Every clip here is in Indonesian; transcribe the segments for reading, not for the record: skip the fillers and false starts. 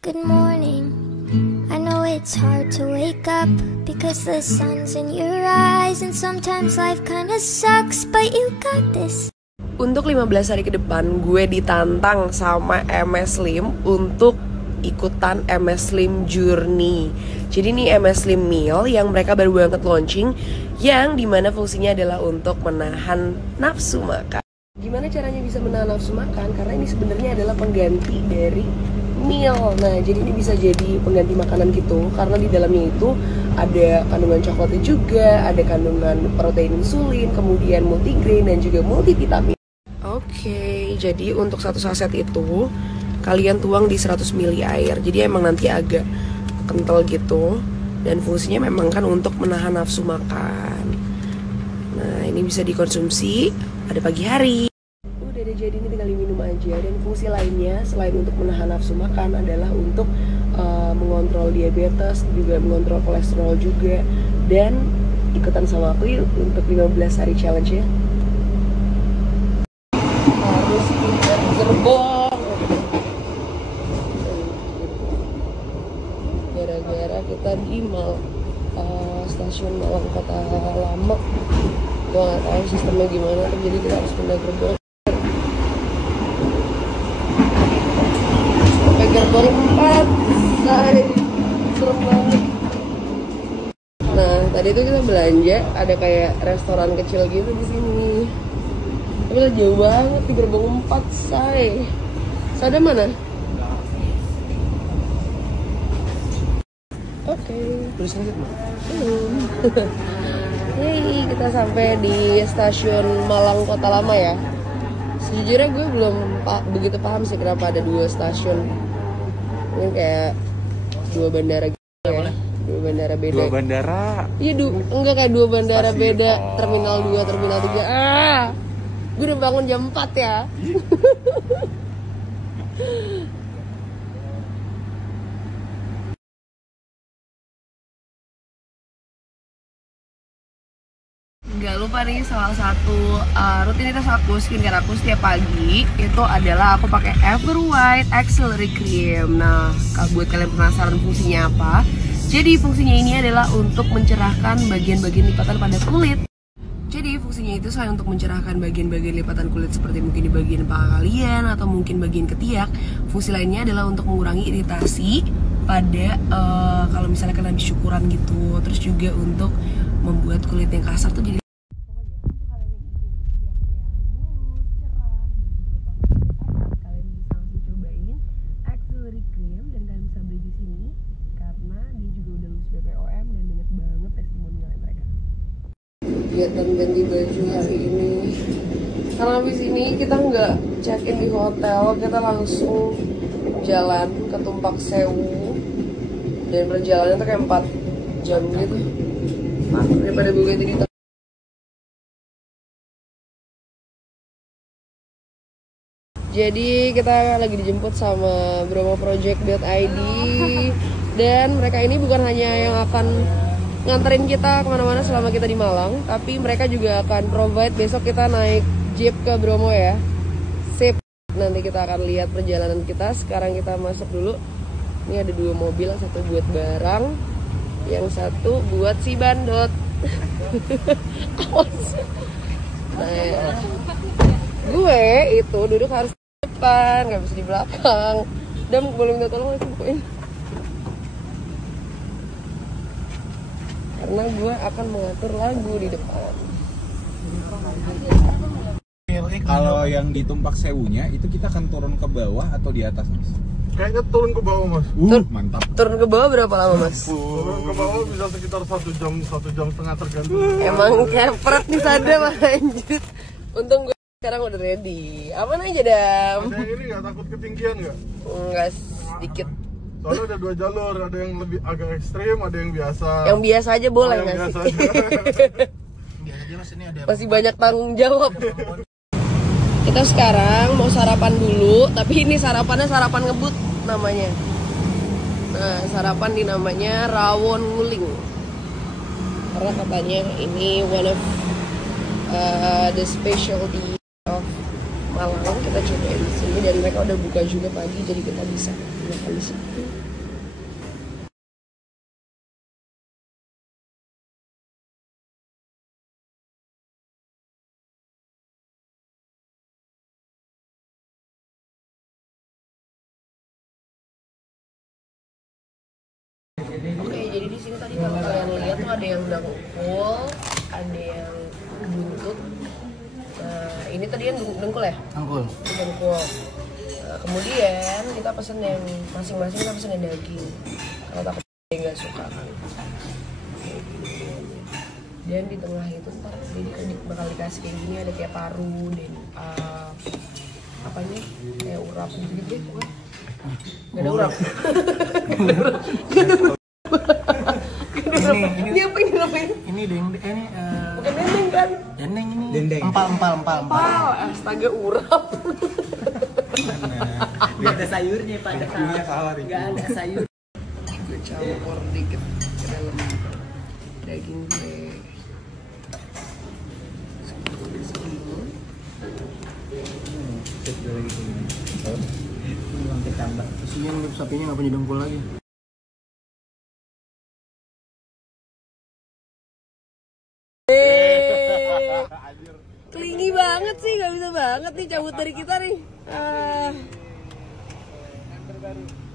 Good morning. I know it's hard to wake up because the sun's in your eyes and sometimes life kinda sucks, but you got this. Untuk 15 hari ke depan gue ditantang sama MS Slim untuk ikutan MS Slim Journey. Jadi ini MS Slim Meal yang mereka baru banget launching, yang dimana fungsinya adalah untuk menahan nafsu makan. Gimana caranya bisa menahan nafsu makan? Karena ini sebenarnya adalah pengganti dari meal. Nah, jadi ini bisa jadi pengganti makanan gitu, karena di dalamnya itu ada kandungan coklatnya juga, ada kandungan protein insulin, kemudian multigrain dan juga multivitamin. Oke, jadi untuk satu saset itu kalian tuang di 100 ml air. Jadi emang nanti agak kental gitu, dan fungsinya memang kan untuk menahan nafsu makan. Nah, ini bisa dikonsumsi pada pagi hari. Udah deh, jadi ini tinggal diminum aja. Dan fungsi lainnya selain untuk menahan nafsu makan adalah untuk mengontrol diabetes, juga mengontrol kolesterol juga. Dan ikutan sama aku yuk untuk 15 hari challenge ya. Harus kita gerbong gara-gara kita di stasiun Malang Kota Lama. Gue gak tahu sistemnya gimana, jadi kita harus pindah gerbong sampai gerbong 4. Serem banget. Nah, tadi tuh kita belanja, ada kayak restoran kecil gitu di sini. Tapi udah jauh banget di gerbong 4, say. Sada mana? Oke. Terus lanjut, Mak. Yeay, kita sampai di stasiun Malang Kota Lama ya. Sejujurnya gue belum begitu paham sih kenapa ada 2 stasiun. Mungkin kayak 2 bandara gitu ya. 2 bandara beda. 2 bandara? Iya, enggak kayak 2 bandara Stasiun. beda. Terminal 2, terminal 3. Gue udah bangun jam 4 ya. Gak lupa nih, salah satu rutinitas aku, skincare aku setiap pagi itu adalah aku pakai Ever White Auxiliary Cream. Nah, kalau buat kalian penasaran fungsinya apa, jadi fungsinya ini adalah untuk mencerahkan bagian-bagian lipatan pada kulit. Jadi fungsinya itu selain untuk mencerahkan bagian-bagian lipatan kulit seperti mungkin di bagian paha kalian atau mungkin bagian ketiak, fungsi lainnya adalah untuk mengurangi iritasi pada kalau misalnya kalian habis syukuran gitu. Terus juga untuk membuat kulit yang kasar tuh jadi kegiatan ganti baju hari ini. Karena habis ini kita nggak check in di hotel, kita langsung jalan ke Tumpak Sewu, dan perjalanannya tuh kayak 4 jam gitu. Daripada gue ganti di Jadi kita lagi dijemput sama Bromo-project.id, dan mereka ini bukan hanya yang akan nganterin kita kemana-mana selama kita di Malang, tapi mereka juga akan provide besok kita naik jeep ke Bromo ya. Sip, nanti kita akan lihat perjalanan kita. Sekarang kita masuk dulu. Ini ada 2 mobil, satu buat barang, yang satu buat si bandot. Nah, gue itu duduk harus di depan, nggak bisa di belakang. Dan boleh minta tolong bukuin, karena gue akan mengatur lagu di depan. Kalau yang di Tumpak Sewunya itu kita akan turun ke bawah atau di atas, Mas? Kayaknya turun ke bawah, Mas. Mantap. Turun ke bawah berapa lama, Mas? Turun ke bawah bisa sekitar 1 jam setengah tergantung. Emang kepret nih Sada, lanjut. Untung gue sekarang udah ready. Aman aja, Dam. Ada yang ini nggak takut ketinggian nggak? Enggak, sedikit. Soalnya ada 2 jalur, ada yang lebih agak ekstrim, ada yang biasa. Yang biasa aja boleh yang nggak biasa sih? aja. Masih banyak tanggung jawab. Kita sekarang mau sarapan dulu, tapi ini sarapannya sarapan ngebut namanya. Nah, sarapan dinamanya rawon nguling. Karena katanya ini one of the specialty of Malang. Kita cobain. sini dan mereka udah buka juga pagi, jadi kita bisa makan di sini. Oke, jadi di sini tadi kalau kalian lihat tuh ada yang dengkul, ada yang buntut. Nah, ini tadi yang dengkul ya? Dengkul. Dengkul. Nah, kemudian kita pesen yang masing-masing kita pesen yang daging. Kalau takut nggak suka kan. Dan di tengah itu ntar jadi bakal dikasih kayak gini, ada kayak paru dan apanya kayak urap gitu deh pokoknya. Gak ada urap. Ini apa ini ngapain? Ini ini bukan dendeng kan? Dendeng ini. Dendeng. Empal. Astaga, urap. Gak ada sayurnya pada salah. Gak ada sayur. Gue campur dikit ke dalam daging gue. Tambah. Isinya sapinya nggak punya dengkul lagi. Klingi banget sih, nggak bisa banget nih cabut dari kita nih.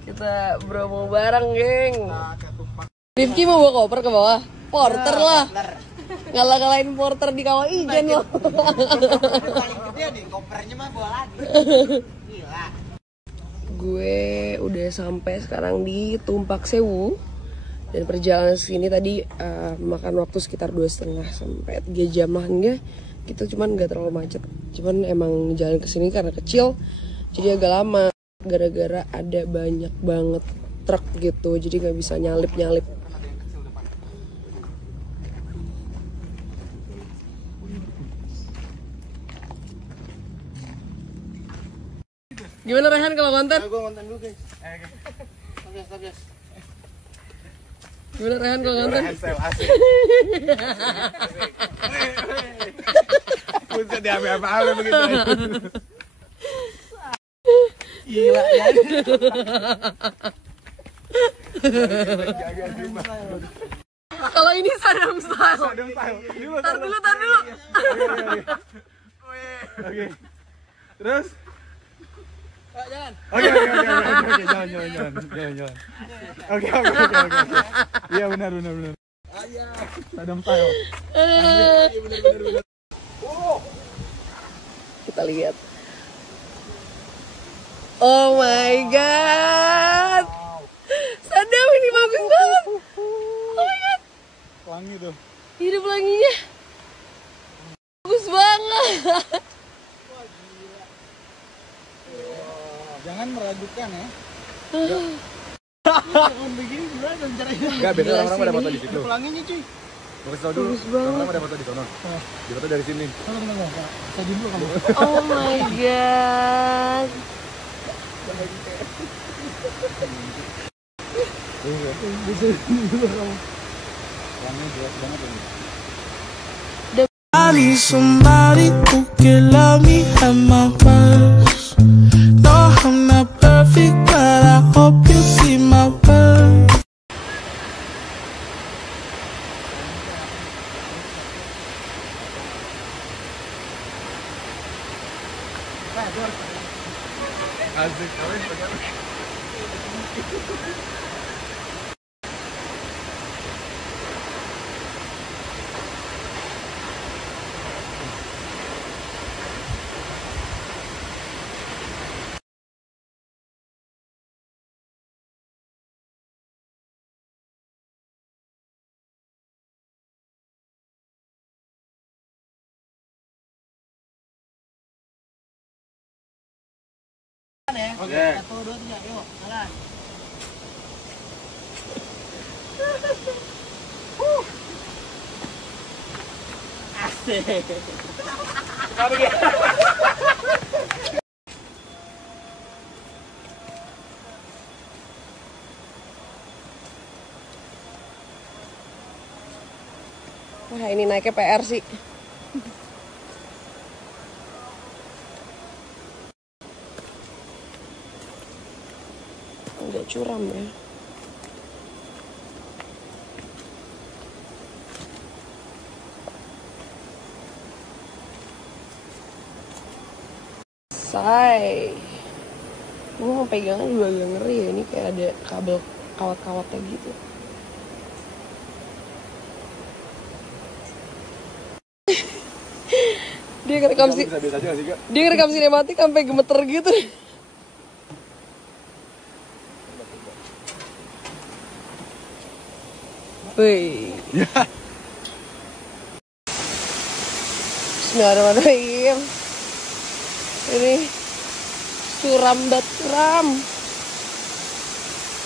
Kita promo bareng, geng. Rifki mau bawa koper ke bawah? Porter lah. Ngalah-ngalahin porter di kawah ijen loh. Paling gede nih, kopernya mah bawa lagi. Gila. Gue udah sampai sekarang di Tumpak Sewu. Dan perjalanan sini tadi makan waktu sekitar 2,5 sampai 3 jaman ya. Gitu, cuman nggak terlalu macet. Cuman emang jalan ke sini karena kecil, jadi agak lama. Gara-gara ada banyak banget truk gitu, jadi nggak bisa nyalip. Gimana Rehan kalau konten? Gue konten dulu guys. Guys. Gimana Rehan kalau konten? Asik. Bisa diambil begitu. Gila ya. Kalau ini Saddam style. Tar dulu. Oke. Terus? Jangan. Oke, jalan. Oke. Iya benar. Saddam style. Benar. Kita lihat. Oh my god. Saddam ini bagus banget. Oh my god. Wangi tuh. Hidup langinya. Bagus banget. Jangan meragukan ya. Jangan begini gimana caranya? Enggak, biasa orang-orang pada foto di situ. Pelanginya cuy. Mau kasih tau dulu. Orang-orang pada foto di sono. Di foto dari sini. Saya dulu kamu. Oh my god. Wangi jelas banget ini. I need somebody who can love me at my worst. No, I'm not perfect, but I hope you see my worth. Asik. Oke. 1, 2, 3, yuk, jalan. Asik. Wah, ini naiknya PR sih. curam ya. Say, gue mau pegangnya juga agak ngeri ya. Ini kayak ada kabel kawat-kawatnya gitu. Dia ngerekam sih. Dia ngerekam sinematik sampai gemeter gitu. Wih. Bismillahirrahmanirrahim. Ini curam banget, curam.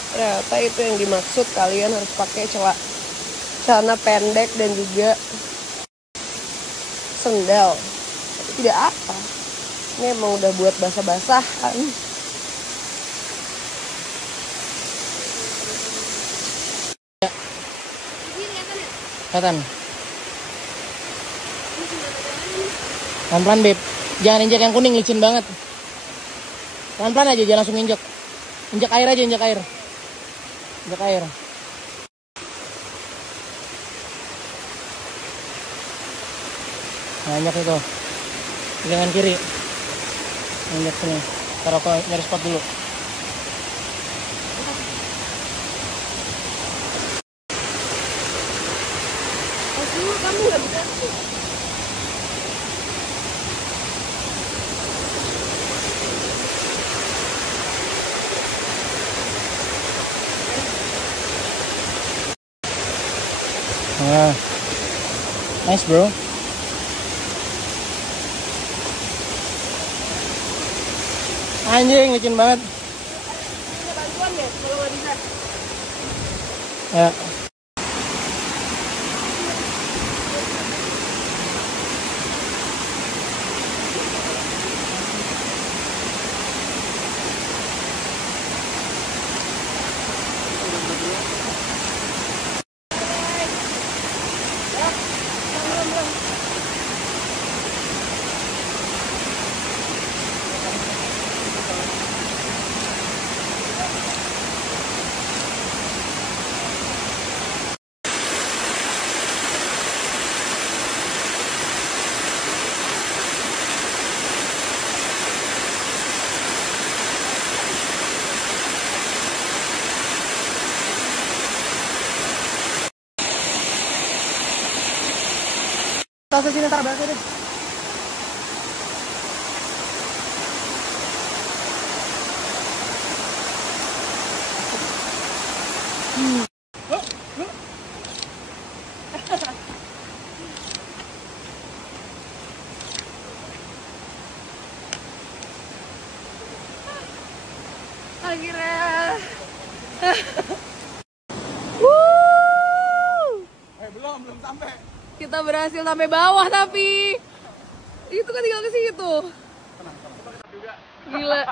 Ternyata itu yang dimaksud, kalian harus pakai celana pendek dan juga sendal. Tapi tidak apa. Ini emang udah buat basah-basahan. Kelihatan. Pelan-pelan, Beb. Jangan injak yang kuning, licin banget. Pelan-pelan aja, jangan langsung injak. Injak air aja, injak air. Injak air. Nah, injak itu. Jangan kiri. Injak sini. Taruh ke nyari spot dulu. Kamu nggak bisa sih. Nah, nice bro. Anjing, licin banget. Ada bantuan ya kalau nggak bisa. Ya. Tasnya sini, taruh belakang deh. Akhirnya. Belum sampai. Kita berhasil sampai bawah tapi itu kan tinggal ke situ. Gila.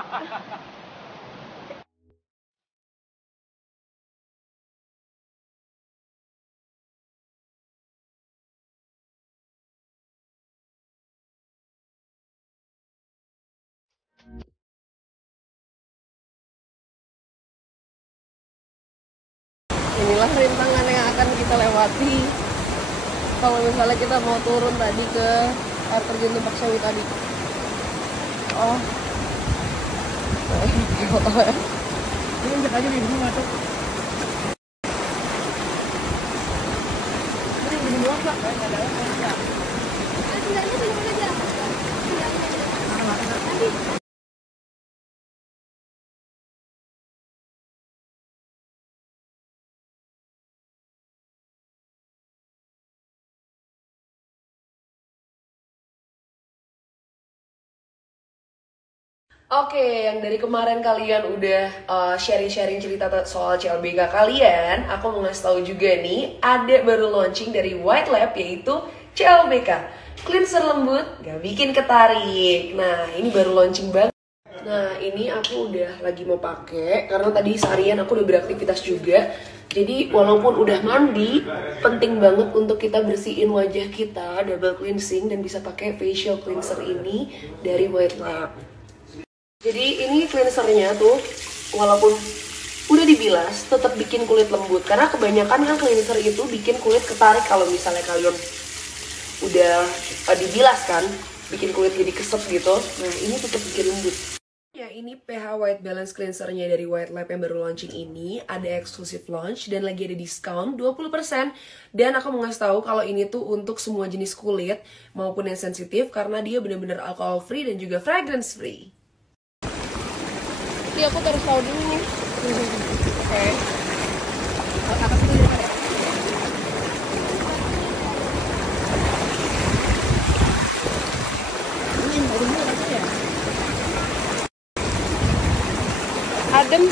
Inilah rintangan yang akan kita lewati kalau misalnya kita mau turun tadi ke air terjun Tumpak Sewu tadi. Oh. Ini injak aja nih, belum masuk. Ini gini doang, Pak. Enggak ada apa-apa. Sendalnya belum aja. Oke, yang dari kemarin kalian udah sharing-sharing cerita soal CLBK kalian, aku mau ngasih tahu juga nih, ada baru launching dari White Lab yaitu CLBK Cleanser lembut, gak bikin ketarik. Nah, ini baru launching banget. Nah, ini aku udah lagi mau pakai karena tadi seharian aku udah beraktivitas juga. Jadi walaupun udah mandi, penting banget untuk kita bersihin wajah kita, double cleansing, dan bisa pakai facial cleanser ini dari White Lab. Jadi ini cleansernya tuh, walaupun udah dibilas tetap bikin kulit lembut, karena kebanyakan kan cleanser itu bikin kulit ketarik kalau misalnya kalian udah dibilas kan, bikin kulit jadi keset gitu. Nah ini tetap bikin lembut. Ya ini pH White Balance Cleanser-nya dari White Lab yang baru launching ini ada eksklusif launch dan lagi ada diskon 20%. Dan aku mau ngasih tahu kalau ini tuh untuk semua jenis kulit maupun yang sensitif karena dia benar-benar alcohol free dan juga fragrance free. Jadi aku harus tahu dulu nih. Oke. Apa sih ini? Ini baru rasanya. Adem.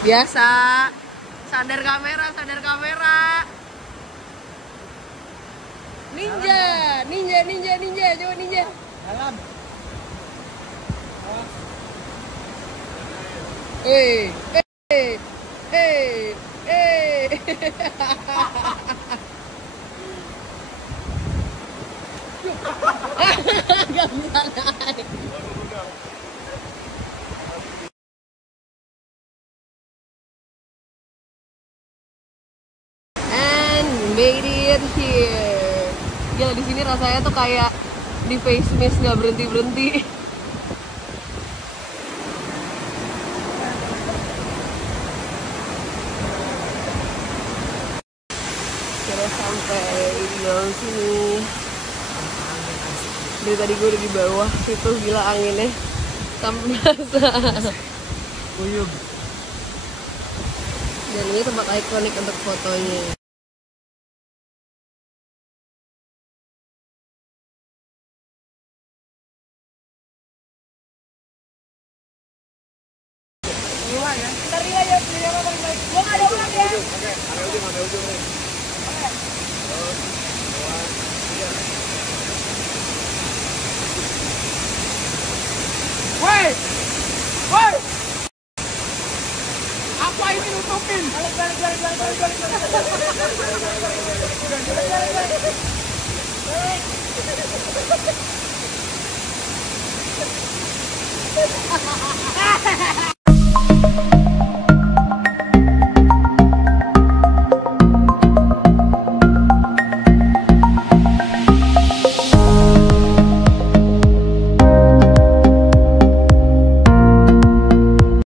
Biasa. Sadar kamera, sadar kamera. Ninja, ninja, ninja, ninja, coba ninja. Dalam. Eh, eh. Gak bisa naik. Made it here. Gila di sini rasanya tuh kayak di face mist nggak berhenti berhenti. Kira sampai di dalam sini. Dari tadi gue udah di bawah situ, gila anginnya sampai basah. Kuyup. Dan ini tempat ikonik untuk fotonya. Woi! Woi! Apa ini nutupin? Balik.